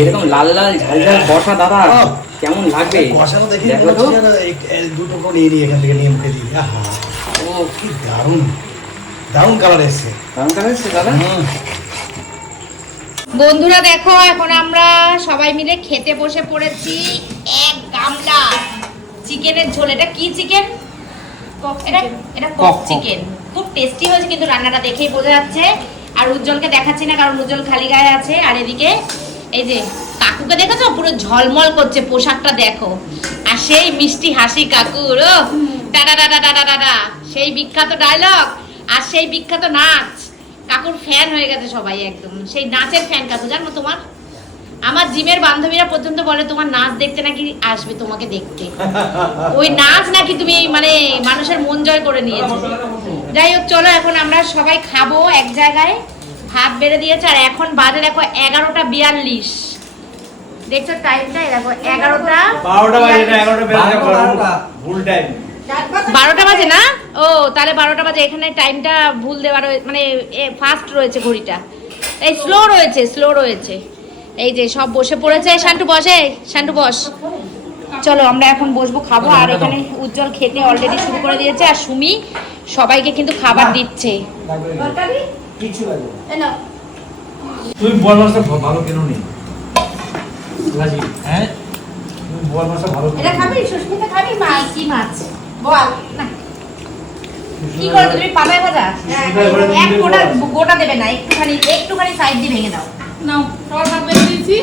এরকম লাল লাল ঝাল ঝাল কষা দাদা কেমন লাগবে কষানো দেখে দেখো তো। দুটো করে নিয়ে নিই এখান থেকে নিয়ে মুখে দিই। আহা ও কি দারুণ দারুণ কালার এসছে। দারুণ কালার এসছে দাদা। বন্ধুরা দেখো এখন আমরা সবাই মিলে খেতে বসে পড়েছি। এক গামলা চিকেনের ঝোল। এটা কি চিকেন? এটা কক চিকেন। খুব টেস্টি হয়েছে কিন্তু রান্নাটা দেখেই বোঝা যাচ্ছে। আর উজ্জ্বলকে দেখাচ্ছি না কারণ উজ্জ্বল খালি গায়ে আছে। আর এদিকে এই যে কাকুকে দেখেছো পুরো ঝলমল করছে, পোশাকটা দেখো। আর সেই মিষ্টি হাসি কাকুর, ও টাটা টাটা টাটা টাটা, সেই বিখ্যাত ডায়লগ আর সেই বিখ্যাত নাচ। কাকুর ফ্যান হয়ে গেছে সবাই, একদম সেই নাচের ফ্যান কাকু। জানো তোমার আমার জিমের বান্ধবীরা পর্যন্ত বলে তোমার নাচ দেখতে নাকি আসবে তোমাকে দেখতে। ওই নাচ নাকি তুমি মানে মানুষের মন জয় করে নিয়েছো। যাই হোক চলো এখন আমরা সবাই খাবো এক জায়গায়। ভাত বেড়ে দিয়েছে আর এখন বাজে দেখো 11:42। দেখছো টাইমটা? দেখো 11টা 12টা বাজে না 11টা ভুল টাইম। 12টা বাজে না? ও তাহলে 12টা বাজে। এখানে টাইমটা ভুল দেওয়া মানে ফাস্ট রয়েছে ঘড়িটা, এই স্লো রয়েছে। এই যে সব বসে পড়েছে। শান্টু বসে, শান্টু বস। চলো আমরা এখন বসবো খাবো। আর এখানে উজ্জ্বল খেতে অলরেডি শুরু করে দিয়েছে আর সুমি সবাইকে কিন্তু খাবার দিচ্ছে। তুই বল মাছটা ভালো কেন নেই রাজি? হ্যাঁ তুই বল মাছটা ভালো এটা খাবি? সুস্মিতা খাবি? মাছ কি মাছ বল না। কি করে তুমি পাতায় ভাজা? এক গোটা দেবে না, একটুখানি সাইড দিয়ে ভেঙে দাও। নাও সবার ভাত বেড়ে দিয়েছি।